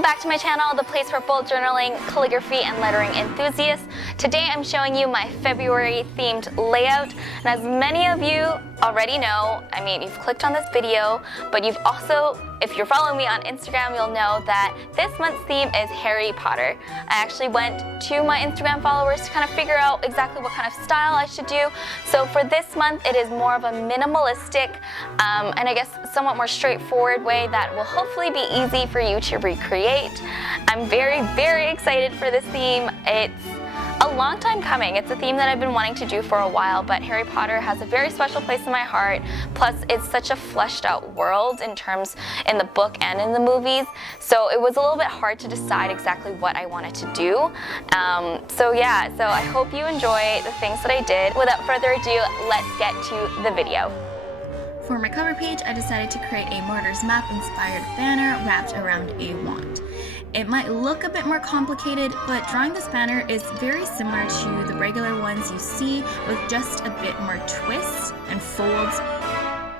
Welcome back to my channel, the place for bullet journaling, calligraphy, and lettering enthusiasts. Today I'm showing you my February themed layout, and as many of you already know, you've clicked on this video, but you've also, if you're following me on Instagram, you'll know that this month's theme is Harry Potter. I actually went to my Instagram followers to kind of figure out exactly what kind of style I should do. So for this month, it is more of a minimalistic, and I guess somewhat more straightforward way that will hopefully be easy for you to recreate. I'm very, very excited for this theme. It's a long time coming. It's a theme that I've been wanting to do for a while, but Harry Potter has a very special place in my heart. Plus, it's such a fleshed out world in the book and in the movies. So it was a little bit hard to decide exactly what I wanted to do. So I hope you enjoy the things that I did. Without further ado, let's get to the video. For my cover page, I decided to create a Maurder's map inspired banner wrapped around a wand. It might look a bit more complicated, but drawing this banner is very similar to the regular ones you see, with just a bit more twists and folds.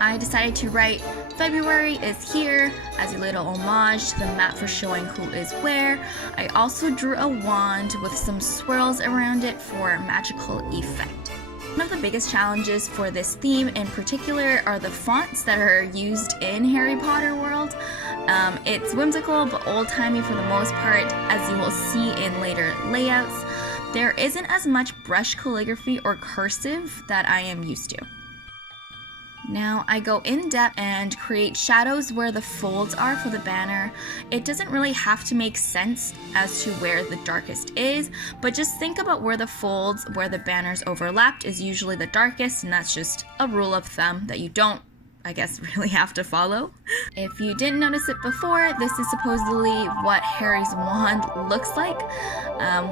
I decided to write February is here as a little homage to the map for showing who is where. I also drew a wand with some swirls around it for magical effect. One of the biggest challenges for this theme in particular are the fonts that are used in Harry Potter world. It's whimsical but old-timey for the most part, as you will see in later layouts. There isn't as much brush calligraphy or cursive that I am used to. Now I go in depth and create shadows where the folds are for the banner. It doesn't really have to make sense as to where the darkest is, but just think about where the folds, where the banners overlapped is usually the darkest, and that's just a rule of thumb that you don't, I guess, really have to follow. If you didn't notice it before, this is supposedly what Harry's wand looks like,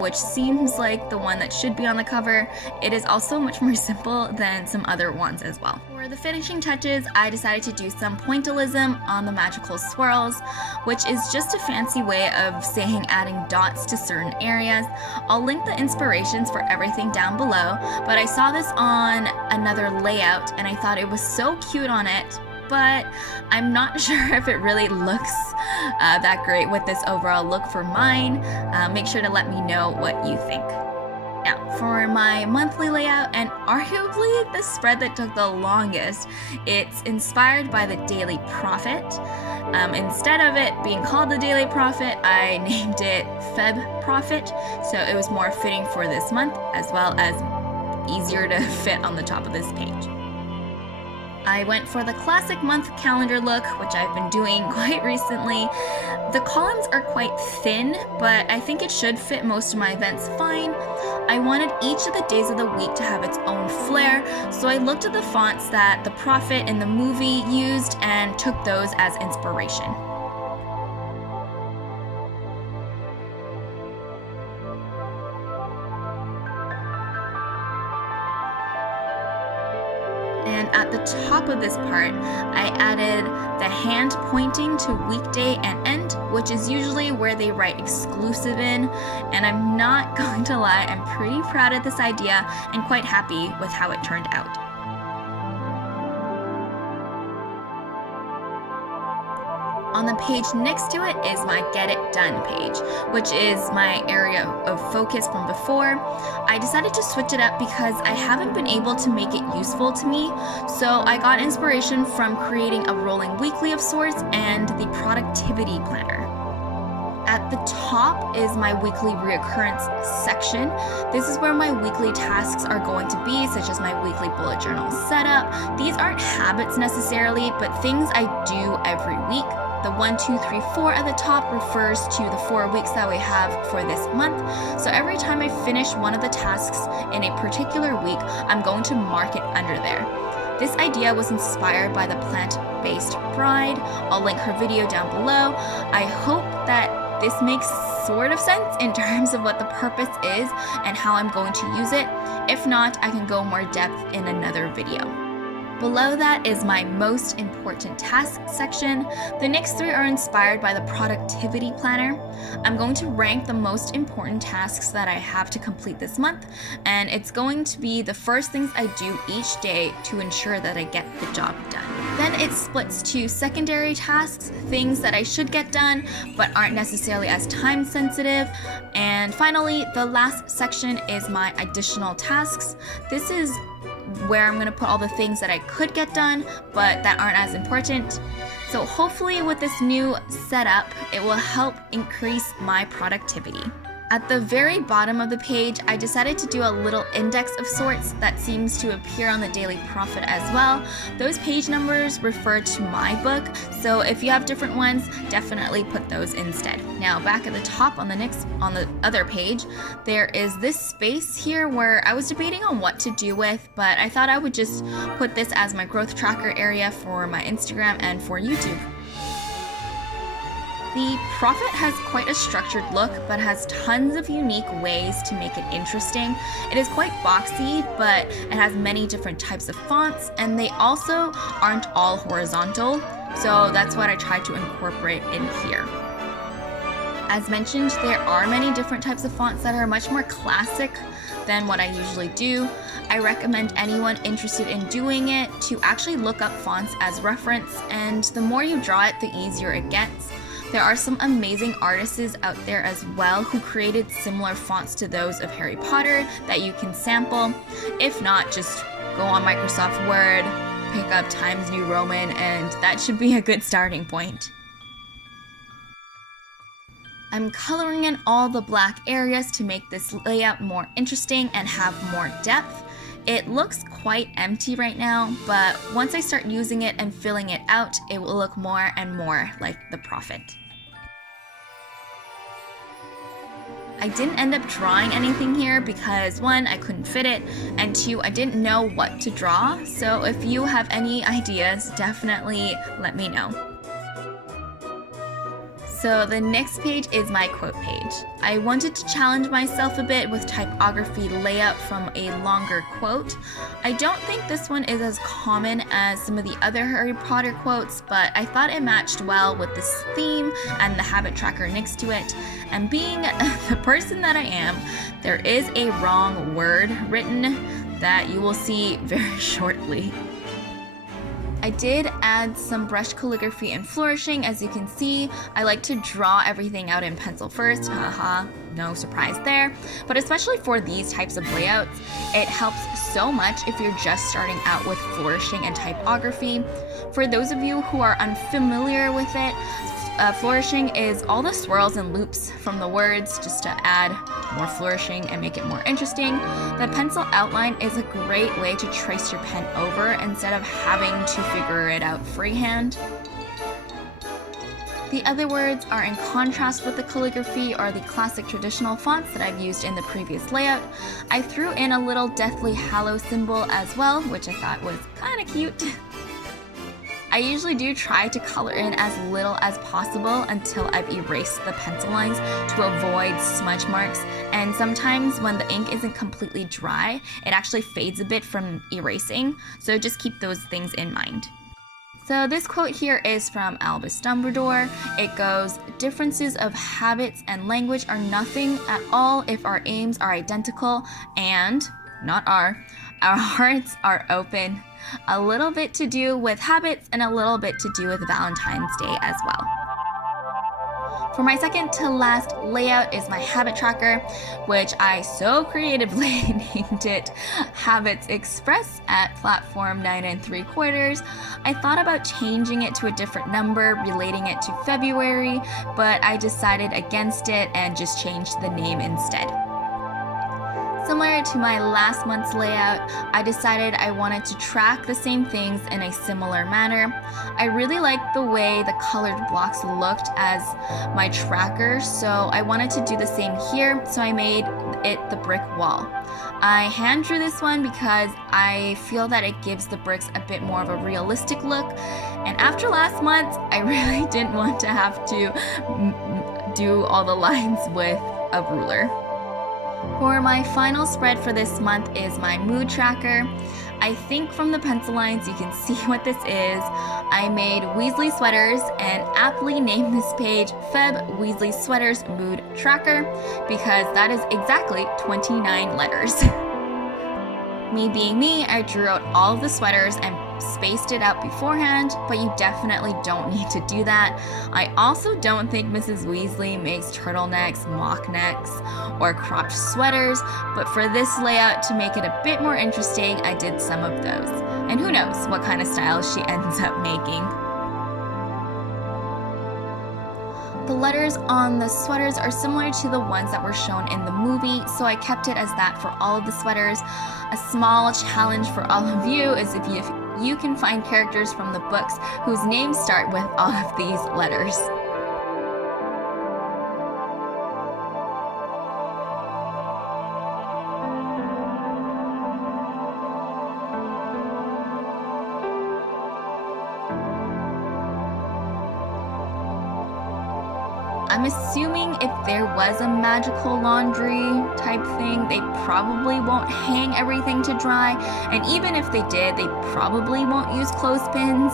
which seems like the one that should be on the cover. It is also much more simple than some other wands as well. For the finishing touches, I decided to do some pointillism on the magical swirls, which is just a fancy way of saying adding dots to certain areas. I'll link the inspirations for everything down below, but I saw this on another layout and I thought it was so cute on it, but I'm not sure if it really looks that great with this overall look for mine. Make sure to let me know what you think. Now, for my monthly layout, and arguably the spread that took the longest, it's inspired by the Daily Prophet. Instead of it being called the Daily Prophet, I named it Feb Prophet, so it was more fitting for this month, as well as easier to fit on the top of this page. I went for the classic month calendar look, which I've been doing quite recently. The columns are quite thin, but I think it should fit most of my events fine. I wanted each of the days of the week to have its own flair, so I looked at the fonts that the Prophet in the movie used and took those as inspiration. And at the top of this part, I added the hand pointing to weekday and end, which is usually where they write exclusive in. And I'm not going to lie, I'm pretty proud of this idea and quite happy with how it turned out. On the page next to it is my Get It Done page, which is my area of focus from before. I decided to switch it up because I haven't been able to make it useful to me, so I got inspiration from creating a rolling weekly of sorts and the productivity planner. At the top is my weekly reoccurrence section. This is where my weekly tasks are going to be, such as my weekly bullet journal setup. These aren't habits necessarily, but things I do every week. The 1, 2, 3, 4 at the top refers to the 4 weeks that we have for this month. So every time I finish one of the tasks in a particular week, I'm going to mark it under there. This idea was inspired by the plant-based bride. I'll link her video down below. I hope that this makes sort of sense in terms of what the purpose is and how I'm going to use it. If not, I can go more depth in another video. Below that is my most important task section. The next three are inspired by the productivity planner. I'm going to rank the most important tasks that I have to complete this month, and it's going to be the first things I do each day to ensure that I get the job done. Then it splits to secondary tasks, things that I should get done but aren't necessarily as time sensitive. And finally, the last section is my additional tasks. This is where I'm going to put all the things that I could get done but that aren't as important. So hopefully with this new setup, it will help increase my productivity. At the very bottom of the page, I decided to do a little index of sorts that seems to appear on the Daily Profit as well. Those page numbers refer to my book, so if you have different ones, definitely put those instead. Now back at the top on the other page, there is this space here where I was debating on what to do with, but I thought I would just put this as my growth tracker area for my Instagram and for YouTube. The Profit has quite a structured look, but has tons of unique ways to make it interesting. It is quite boxy, but it has many different types of fonts, and they also aren't all horizontal, so that's what I tried to incorporate in here. As mentioned, there are many different types of fonts that are much more classic than what I usually do. I recommend anyone interested in doing it to actually look up fonts as reference, and the more you draw it, the easier it gets. There are some amazing artists out there as well who created similar fonts to those of Harry Potter that you can sample. If not, just go on Microsoft Word, pick up Times New Roman, and that should be a good starting point. I'm coloring in all the black areas to make this layout more interesting and have more depth. It looks quite empty right now, but once I start using it and filling it out, it will look more and more like the Profit. I didn't end up drawing anything here because 1, I couldn't fit it, and 2, I didn't know what to draw, so if you have any ideas, definitely let me know. So the next page is my quote page. I wanted to challenge myself a bit with typography layout from a longer quote. I don't think this one is as common as some of the other Harry Potter quotes, but I thought it matched well with this theme and the habit tracker next to it. And being the person that I am, there is a wrong word written that you will see very shortly. I did add some brush calligraphy and flourishing. As you can see, I like to draw everything out in pencil first, haha, no surprise there. But especially for these types of layouts, it helps so much if you're just starting out with flourishing and typography. For those of you who are unfamiliar with it, flourishing is all the swirls and loops from the words just to add more flourishing and make it more interesting. The pencil outline is a great way to trace your pen over instead of having to figure it out freehand. The other words are in contrast with the calligraphy or the classic traditional fonts that I've used in the previous layout. I threw in a little deathly hallow symbol as well, which I thought was kind of cute. I usually do try to color in as little as possible until I've erased the pencil lines to avoid smudge marks, and sometimes when the ink isn't completely dry, it actually fades a bit from erasing, so just keep those things in mind. So this quote here is from Albus Dumbledore. It goes, "Differences of habits and language are nothing at all if our aims are identical and, not our hearts are open." A little bit to do with habits and a little bit to do with Valentine's Day as well. For my second to last layout is my habit tracker, which I so creatively named it Habits Express at platform 9 3/4. I thought about changing it to a different number, relating it to February, but I decided against it and just changed the name instead. Similar to my last month's layout, I decided I wanted to track the same things in a similar manner. I really liked the way the colored blocks looked as my tracker, so I wanted to do the same here, so I made it the brick wall. I hand drew this one because I feel that it gives the bricks a bit more of a realistic look, and after last month, I really didn't want to have to do all the lines with a ruler. For my final spread for this month is my mood tracker. I think from the pencil lines you can see what this is. I made Weasley sweaters and aptly named this page Feb Weasley Sweaters Mood Tracker because that is exactly 29 letters. Me being me, I drew out all of the sweaters and spaced it out beforehand, but you definitely don't need to do that. I also don't think Mrs. Weasley makes turtlenecks, mock necks, or cropped sweaters, but for this layout, to make it a bit more interesting, I did some of those. And who knows what kind of style she ends up making. The letters on the sweaters are similar to the ones that were shown in the movie, so I kept it as that for all of the sweaters. A small challenge for all of you is if you can find characters from the books whose names start with all of these letters. I'm assuming if there was a magical laundry type thing, they probably won't hang everything to dry, and even if they did, they probably won't use clothespins,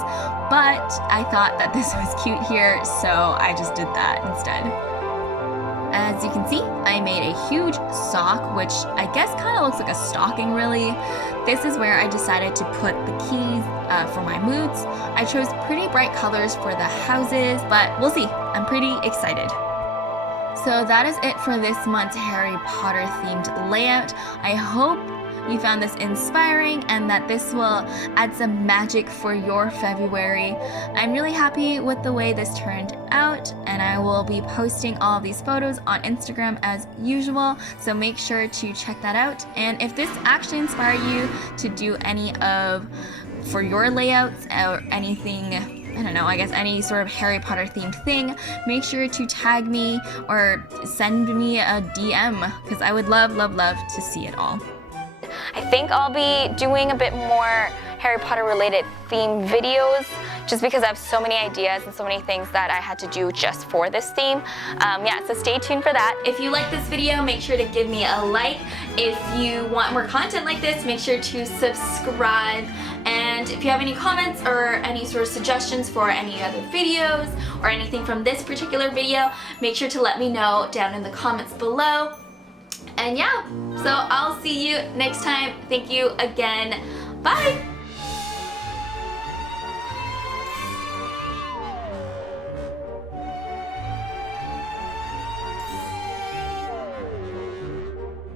but I thought that this was cute here, so I just did that instead. As you can see, I made a huge sock, which I guess kind of looks like a stocking really. This is where I decided to put the keys for my moods. I chose pretty bright colors for the houses, but we'll see. I'm pretty excited. So that is it for this month's Harry Potter themed layout. I hope you found this inspiring and that this will add some magic for your February. I'm really happy with the way this turned out, and I will be posting all of these photos on Instagram as usual, so make sure to check that out. And if this actually inspired you to do any of for your layouts or anything, I don't know, I guess any sort of Harry Potter themed thing, make sure to tag me or send me a DM because I would love to see it all. I think I'll be doing a bit more Harry Potter related theme videos just because I have so many ideas and so many things that I had to do just for this theme. Yeah, so stay tuned for that. If you like this video, make sure to give me a like. If you want more content like this, make sure to subscribe. And if you have any comments or any sort of suggestions for any other videos or anything from this particular video, make sure to let me know down in the comments below. And yeah, so I'll see you next time. Thank you again. Bye!